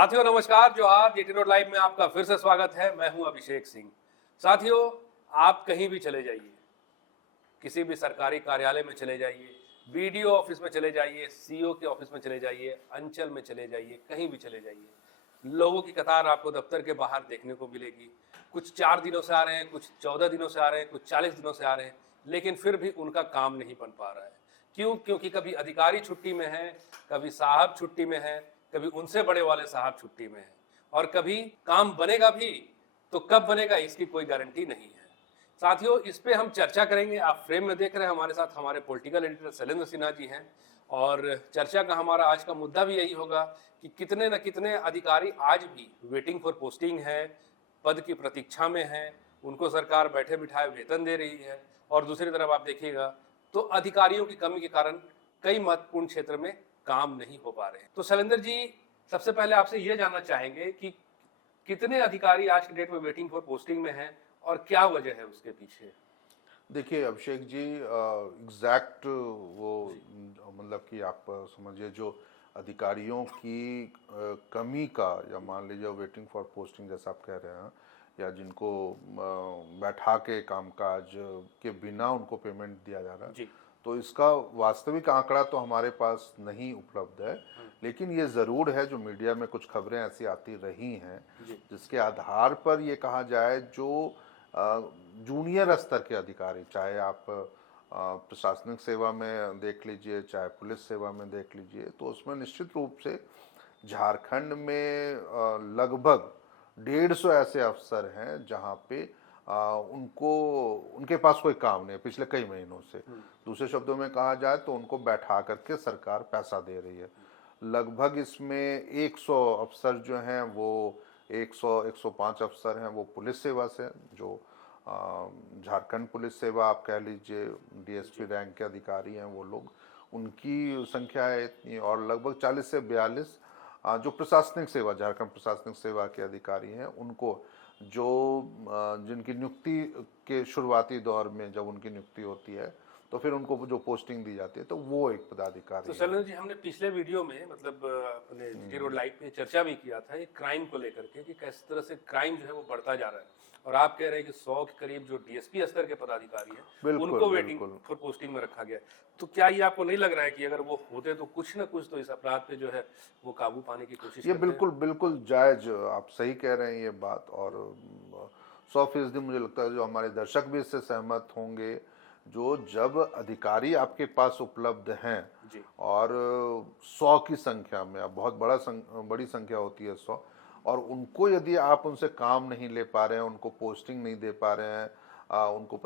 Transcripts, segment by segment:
साथियों नमस्कार, जोहार। जीटी रोड लाइव में आपका फिर से स्वागत है। मैं हूं अभिषेक सिंह। साथियों, आप कहीं भी चले जाइए, किसी भी सरकारी कार्यालय में चले जाइए, बीडीओ ऑफिस में चले जाइए, सीईओ के ऑफिस में चले जाइए, अंचल में चले जाइए, कहीं भी चले जाइए, लोगों की कतार आपको दफ्तर के बाहर देखने को मिलेगी। कुछ 4 दिनों से आ रहे हैं, कुछ 14 दिनों से आ रहे हैं, कुछ 40 दिनों से आ रहे हैं, लेकिन फिर भी उनका काम नहीं बन पा रहा है। क्यों? क्योंकि कभी अधिकारी छुट्टी में है, कभी साहब छुट्टी में है, कभी उनसे बड़े वाले साहब छुट्टी में है, और कभी काम बनेगा भी तो कब बनेगा इसकी कोई गारंटी नहीं है। साथियों, इस पे हम चर्चा करेंगे। आप फ्रेम में देख रहे हैं, हमारे साथ हमारे पॉलिटिकल एडिटर शैलेंद्र सिन्हा जी हैं, और चर्चा का हमारा आज का मुद्दा भी यही होगा कि कितने न कितने अधिकारी आज भी वेटिंग फॉर पोस्टिंग है, पद की प्रतीक्षा में है, उनको सरकार बैठे बिठाए वेतन दे रही है, और दूसरी तरफ आप देखिएगा तो अधिकारियों की कमी के कारण कई महत्वपूर्ण क्षेत्र में काम नहीं हो पा रहे हैं। तो शैलेंद्र जी, सबसे पहले आपसे ये जानना चाहेंगे कि कितने अधिकारी आज के डेट में वेटिंग फॉर पोस्टिंग में हैं और क्या वजह है उसके पीछे? देखिए अभिषेक जी, एग्जैक्ट वो मतलब कि आप समझिए जो अधिकारियों की कमी का, या मान लीजिए वेटिंग फॉर पोस्टिंग जैसा आप कह रहे हैं, या जिनको बैठा के कामकाज के बिना उनको पेमेंट दिया जा रहा है, तो इसका वास्तविक आंकड़ा तो हमारे पास नहीं उपलब्ध है। लेकिन ये ज़रूर है, जो मीडिया में कुछ खबरें ऐसी आती रही हैं जिसके आधार पर ये कहा जाए, जो जूनियर स्तर के अधिकारी, चाहे आप प्रशासनिक सेवा में देख लीजिए, चाहे पुलिस सेवा में देख लीजिए, तो उसमें निश्चित रूप से झारखंड में लगभग 150 ऐसे अफसर हैं जहां पे उनको उनके पास कोई काम नहीं है पिछले कई महीनों से। दूसरे शब्दों में कहा जाए तो उनको बैठा करके सरकार पैसा दे रही है। लगभग इसमें 100 अफसर जो हैं वो 105 अफसर हैं वो पुलिस सेवा से, जो झारखंड पुलिस सेवा आप कह लीजिए, डीएसपी रैंक के अधिकारी हैं वो लोग, उनकी संख्या है इतनी। और लगभग 40 से 42 जो प्रशासनिक सेवा, झारखंड प्रशासनिक सेवा के अधिकारी हैं, उनको जो जिनकी नियुक्ति के शुरुआती दौर में जब उनकी नियुक्ति होती है तो फिर उनको जो पोस्टिंग दी जाती है तो वो एक पदाधिकारी। तो शैलेंद्र जी, हमने पिछले वीडियो में मतलब अपने जीटी रोड लाइव पे चर्चा भी किया था एक क्राइम को लेकर के कि किस तरह से क्राइम जो है वो बढ़ता जा रहा है, और आप कह रहे हैं कि 100 के करीब जो डीएसपी स्तर के पदाधिकारी हैं उनको वेटिंग फॉर पोस्टिंग में रखा गया। तो क्या ये आपको नहीं लग रहा है कि अगर वो होते तो कुछ ना कुछ तो इस अपराध पे जो है वो काबू पाने की कोशिश ये बिल्कुल बिल्कुल जायज, आप सही कह रहे हैं ये बात, और 100% मुझे लगता है जो हमारे दर्शक भी इससे सहमत होंगे। जो जब अधिकारी आपके पास उपलब्ध हैं और 100 की संख्या में, अब बहुत बड़ी संख्या होती है 100, और उनको यदि आप उनसे काम नहीं ले पा रहे हैं, उनको पोस्टिंग नहीं दे पा रहे हैं, उनको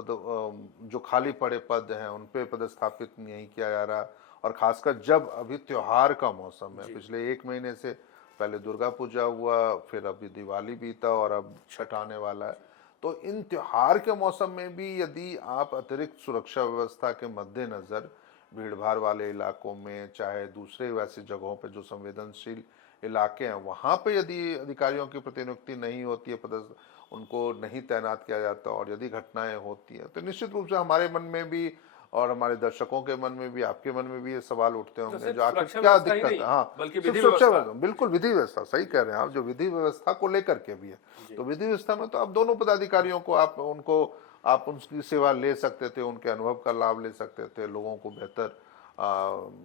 जो खाली पड़े पद हैं उन पे पदस्थापित नहीं किया जा रहा, और खासकर जब अभी त्योहार का मौसम है, पिछले 1 महीने से पहले दुर्गा पूजा हुआ, फिर अभी दिवाली बीता और अब छठ आने वाला है, तो इन त्योहार के मौसम में भी यदि आप अतिरिक्त सुरक्षा व्यवस्था के मद्देनज़र भीड़ भाड़ वाले इलाकों में, चाहे दूसरे वैसे जगहों पे जो संवेदनशील इलाके हैं, वहाँ पे यदि अधिकारियों की प्रतिनियुक्ति नहीं होती है, उनको नहीं तैनात किया जाता, और यदि घटनाएं होती हैं, तो निश्चित रूप से हमारे मन में भी और हमारे दर्शकों के मन में भी, आपके मन में भी ये सवाल उठते होंगे जो आखिर क्या दिक्कत है। हाँ, सिर्फ सुरक्षा व्यवस्था, बिल्कुल विधि व्यवस्था, सही कह रहे हैं आप, जो विधि व्यवस्था को लेकर के भी है। तो विधि व्यवस्था में तो आप दोनों पदाधिकारियों को आप उनकी सेवा ले सकते थे, उनके अनुभव का लाभ ले सकते थे, लोगों को बेहतर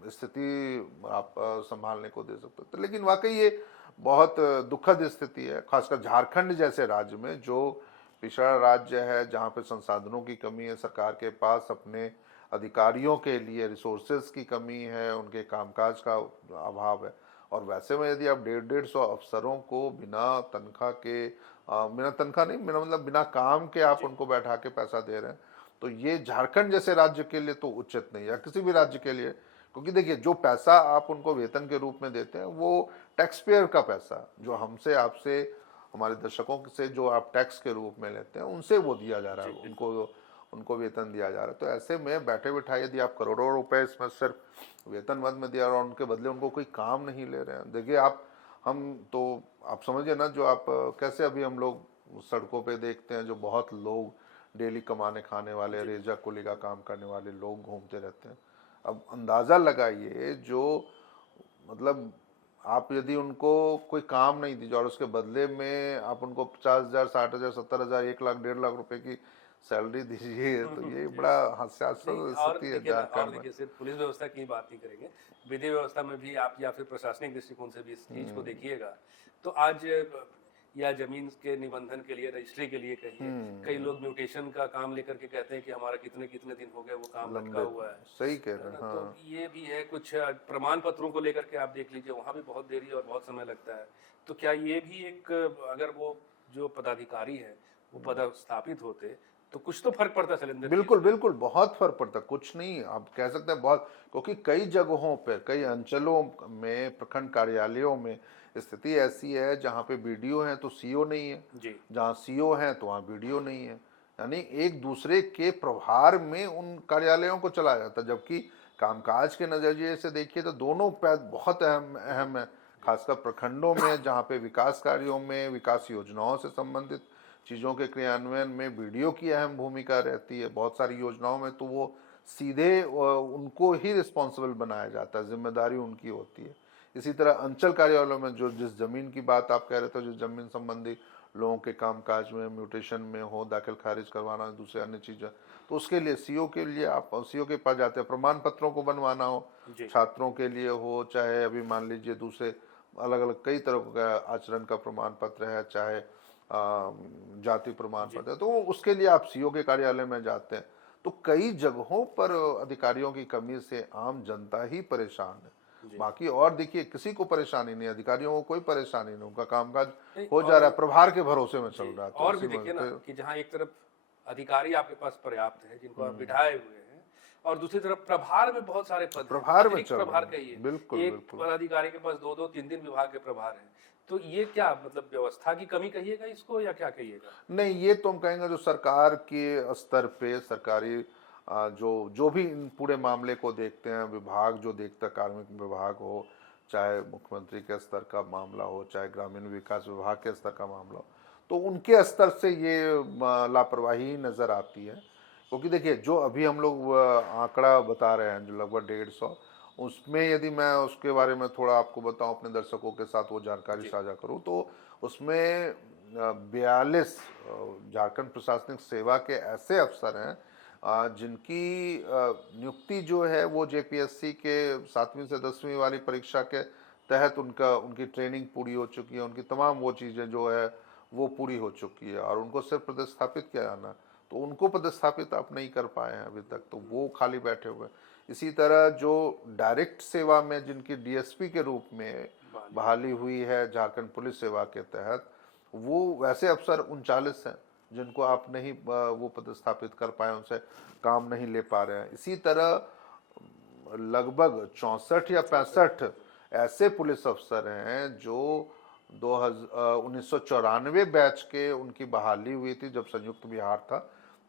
स्थिति आप संभालने को दे सकते थे। लेकिन वाकई ये बहुत दुखद स्थिति है, खासकर झारखंड जैसे राज्य में, जो पिछड़ा राज्य है, जहाँ पे संसाधनों की कमी है, सरकार के पास अपने अधिकारियों के लिए रिसोर्सेज की कमी है, उनके कामकाज का अभाव है। और वैसे में यदि आप 150 अफसरों को बिना तनख्वाह के, बिना तनख्वाह नहीं, बिना मतलब बिना काम के आप उनको बैठा के पैसा दे रहे हैं, तो ये झारखंड जैसे राज्य के लिए तो उचित नहीं, या किसी भी राज्य के लिए। क्योंकि देखिए, जो पैसा आप उनको वेतन के रूप में देते हैं वो टैक्स पेयर का पैसा, जो हमसे, आपसे, हमारे दर्शकों से जो आप टैक्स के रूप में लेते हैं, उनसे वो दिया जा रहा है, उनको वेतन दिया जा रहा है। तो ऐसे में बैठे बिठाए यदि आप करोड़ों रुपए इसमें सिर्फ वेतन मद में दिया और उनके बदले उनको कोई काम नहीं ले रहे हैं, देखिए आप समझिए ना, जो आप कैसे अभी हम लोग सड़कों पे देखते हैं, जो बहुत लोग डेली कमाने खाने वाले, रेजा कुली का काम करने वाले लोग घूमते रहते हैं। अब अंदाज़ा लगाइए, जो मतलब आप यदि उनको कोई काम नहीं दीजिए और उसके बदले में आप उनको 50,000, 60,000, 70,000, 1 लाख, 1.5 लाख रुपए की सैलरी दीजिए, तो ये जी। बड़ा नहीं, हास्यास्पद और स्थिति है देखिए ना, और झारखंड में। देखिए सिर्फ पुलिस व्यवस्था की बात नहीं करेंगे, विधि व्यवस्था में भी आप या फिर प्रशासनिक दृष्टिकोण से भी इस चीज को देखिएगा तो आज या जमीन के निबंधन के लिए, रजिस्ट्री के लिए कहिए, कई लोग म्यूटेशन का काम लेकर के कहते हैं कि हमारा कितने कितने दिन हो गए वो काम लटका लंबे, हुआ है सही कह रहे है हैं, ना। तो हाँ। ये भी है, कुछ प्रमाण पत्रों को लेकर के आप देख लीजिए, वहाँ भी बहुत देरी और बहुत समय लगता है। तो क्या ये भी एक, अगर वो जो पदाधिकारी है वो पदस्थापित होते तो कुछ तो फर्क पड़ता शैलेंद्र जी बिल्कुल इसमें। बिल्कुल, बहुत फर्क पड़ता, कुछ नहीं आप कह सकते हैं बहुत, क्योंकि कई जगहों पे, कई अंचलों में, प्रखंड कार्यालयों में स्थिति ऐसी है जहाँ पे बीडीओ हैं तो सीओ नहीं है, जी जहाँ सीओ हैं तो वहाँ बीडीओ नहीं है। यानी एक दूसरे के प्रभार में उन कार्यालयों को चलाया जाता है, जबकि कामकाज के नजरिए से देखिए तो दोनों बहुत अहम अहम है, खासकर प्रखंडों में जहाँ पे विकास कार्यों में, विकास योजनाओं से संबंधित चीज़ों के क्रियान्वयन में बीडीओ की अहम भूमिका रहती है। बहुत सारी योजनाओं में तो वो सीधे उनको ही रिस्पॉन्सिबल बनाया जाता है, जिम्मेदारी उनकी होती है। इसी तरह अंचल कार्यालयों में जो जिस जमीन की बात आप कह रहे थे, जिस जमीन संबंधी लोगों के कामकाज में, म्यूटेशन में हो, दाखिल खारिज करवाना, दूसरे अन्य चीज़ें, तो उसके लिए सीओ के लिए आप सीओ के पास जाते हैं। प्रमाण पत्रों को बनवाना हो, जी छात्रों के लिए हो, चाहे अभी मान लीजिए दूसरे अलग अलग कई तरह का आचरण का प्रमाण पत्र है, चाहे जाति प्रमाण जी पत्र है, तो उसके लिए आप सीओ के कार्यालय में जाते हैं। तो कई जगहों पर अधिकारियों की कमी से आम जनता ही परेशान है। जी। बाकी और देखिए किसी को परेशानी नहीं, अधिकारियों को कोई परेशानी नहीं, उनका कामकाज नहीं, हो जा और रहा है, प्रभार के भरोसे में चल जी, रहा है, तो और भी इसी देखिए ना पे कि जहाँ एक तरफ अधिकारी आपके पास पर्याप्त है जिनको आप बिठाए हुए हैं, और दूसरी तरफ प्रभार में बहुत सारे पद हैं, प्रभार में अतिरिक्त चल रहा प्रभार है। कहिए, बिल्कुल एक बिल्कुल। पदाधिकारी के पास दो दो तीन तीन विभाग के प्रभार हैं। तो ये क्या मतलब व्यवस्था की कमी कहिएगा इसको या क्या कहिएगा। नहीं, ये तो हम कहेंगे जो सरकार के स्तर पे सरकारी जो जो भी इन पूरे मामले को देखते हैं, विभाग जो देखता है, कार्मिक विभाग हो, चाहे मुख्यमंत्री के स्तर का मामला हो, चाहे ग्रामीण विकास विभाग के स्तर का मामला हो, तो उनके स्तर से ये लापरवाही नज़र आती है। क्योंकि देखिए जो अभी हम लोग आंकड़ा बता रहे हैं जो लगभग 150, उसमें यदि मैं उसके बारे में थोड़ा आपको बताऊं, अपने दर्शकों के साथ वो जानकारी जी साझा करूं, तो उसमें 42 झारखंड प्रशासनिक सेवा के ऐसे अफसर हैं जिनकी नियुक्ति जो है वो जेपीएससी के 7वीं से 10वीं वाली परीक्षा के तहत उनकी ट्रेनिंग पूरी हो चुकी है, उनकी तमाम वो चीज़ें जो है वो पूरी हो चुकी है, और उनको सिर्फ पदस्थापित किया जाना, तो उनको पदस्थापित आप नहीं कर पाए हैं अभी तक, तो वो खाली बैठे हुए हैं। इसी तरह जो डायरेक्ट सेवा में जिनकी डीएसपी के रूप में बहाली हुई है झारखंड पुलिस सेवा के तहत, वो वैसे अफसर 39 हैं जिनको आप नहीं वो पदस्थापित कर पाए, उनसे काम नहीं ले पा रहे हैं। इसी तरह लगभग 64 या 65 ऐसे पुलिस अफसर हैं जो 1994 बैच के, उनकी बहाली हुई थी जब संयुक्त बिहार था,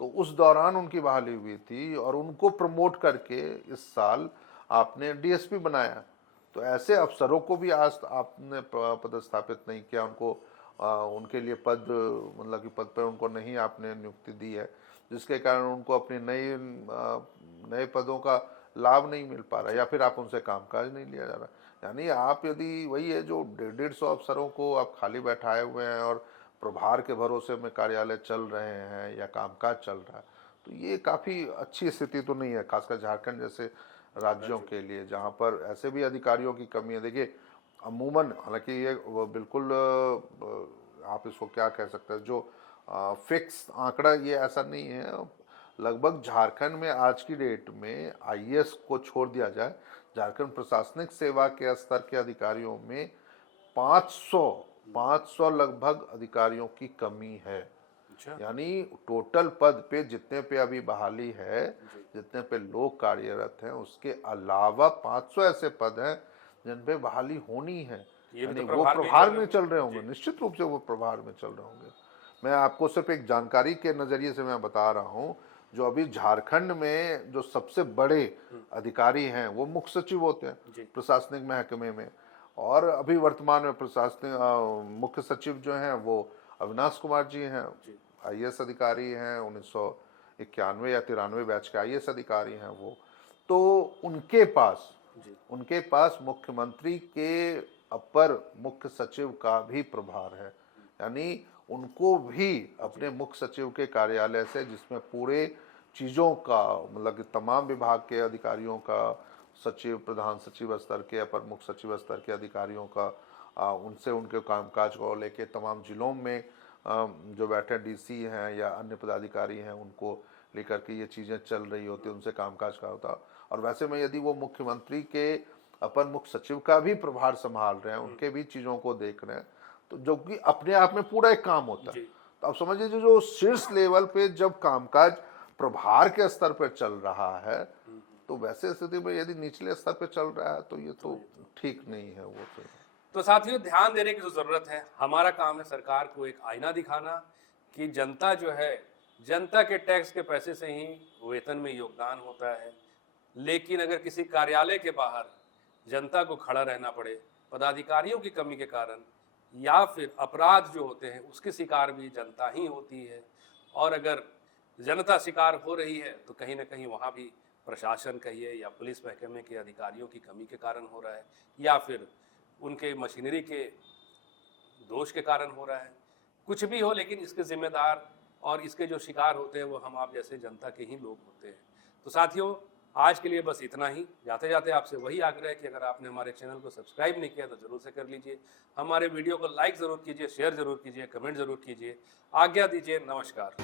तो उस दौरान उनकी बहाली हुई थी और उनको प्रमोट करके इस साल आपने डीएसपी बनाया। तो ऐसे अफसरों को भी आज आपने पदस्थापित नहीं किया, उनको उनके लिए पद, मतलब कि पद पर उनको नहीं आपने नियुक्ति दी है, जिसके कारण उनको अपने नए पदों का लाभ नहीं मिल पा रहा, या फिर आप उनसे कामकाज नहीं लिया जा रहा। यानी आप यदि वही है जो 150 अफसरों को आप खाली बैठाए हुए हैं और प्रभार के भरोसे में कार्यालय चल रहे हैं या कामकाज चल रहा है, तो ये काफ़ी अच्छी स्थिति तो नहीं है, खासकर झारखंड जैसे राज्यों के लिए जहाँ पर ऐसे भी अधिकारियों की कमी है। देखिए अमूमन, हालांकि ये वो बिल्कुल आप इसको क्या कह सकते हैं, जो फिक्स आंकड़ा ये ऐसा नहीं है, लगभग झारखंड में आज की डेट में आईएएस को छोड़ दिया जाए, झारखंड प्रशासनिक सेवा के स्तर के अधिकारियों में 500 लगभग अधिकारियों की कमी है। अच्छा यानी टोटल पद पे जितने पे अभी बहाली है, जितने पे लोग कार्यरत हैं, उसके अलावा 500 ऐसे पद हैं जिन पे बहाली होनी है। ये भी यानी तो वो प्रभार प्रभार में में चल रहे होंगे, निश्चित रूप से वो प्रभार में चल रहे होंगे। मैं आपको सिर्फ एक जानकारी के नज़रिए से मैं बता रहा हूँ, जो अभी झारखंड में जो सबसे बड़े अधिकारी हैं वो मुख्य सचिव होते हैं प्रशासनिक महकमे में, और अभी वर्तमान में प्रशासनिक मुख्य सचिव जो हैं वो अविनाश कुमार जी हैं, आईएएस अधिकारी हैं, 1991 या 93 बैच के आईएएस अधिकारी हैं वो। तो उनके पास मुख्यमंत्री के अपर मुख्य सचिव का भी प्रभार है, यानी उनको भी अपने मुख्य सचिव के कार्यालय से, जिसमें पूरे चीज़ों का मतलब कि तमाम विभाग के अधिकारियों का, सचिव, प्रधान सचिव स्तर के, अपर मुख्य सचिव स्तर के अधिकारियों का, उनसे उनके कामकाज को लेके तमाम जिलों में जो बैठे डीसी हैं या अन्य पदाधिकारी हैं उनको लेकर के ये चीज़ें चल रही होती, उनसे कामकाज का होता। और वैसे में यदि वो मुख्यमंत्री के अपर मुख्य सचिव का भी प्रभार संभाल रहे हैं, उनके भी चीज़ों को देख रहे हैं, तो जो कि अपने आप में पूरा एक काम होता है। तो अब समझ लीजिए जो शीर्ष लेवल पे जब कामकाज प्रभार के स्तर पर चल रहा है, तो वैसे स्थिति में यदि निचले स्तर पे चल रहा है तो ये तो ठीक नहीं है। वो तो साथियों, ध्यान देने की जो जरूरत है, हमारा काम है सरकार को एक आईना दिखाना कि जनता जो है, जनता के टैक्स के पैसे से ही वेतन में योगदान होता है। लेकिन अगर किसी कार्यालय के बाहर जनता को खड़ा रहना पड़े पदाधिकारियों की कमी के कारण, या फिर अपराध जो होते हैं उसके शिकार भी जनता ही होती है, और अगर जनता शिकार हो रही है तो कहीं ना कहीं वहाँ भी प्रशासन कहिए या पुलिस महकमे के अधिकारियों की कमी के कारण हो रहा है, या फिर उनके मशीनरी के दोष के कारण हो रहा है। कुछ भी हो, लेकिन इसके जिम्मेदार और इसके जो शिकार होते हैं वो हम आप जैसे जनता के ही लोग होते हैं। तो साथियों, आज के लिए बस इतना ही। जाते जाते आपसे वही आग्रह है कि अगर आपने हमारे चैनल को सब्सक्राइब नहीं किया तो जरूर से कर लीजिए। हमारे वीडियो को लाइक ज़रूर कीजिए, शेयर ज़रूर कीजिए, कमेंट ज़रूर कीजिए। आज्ञा दीजिए, नमस्कार।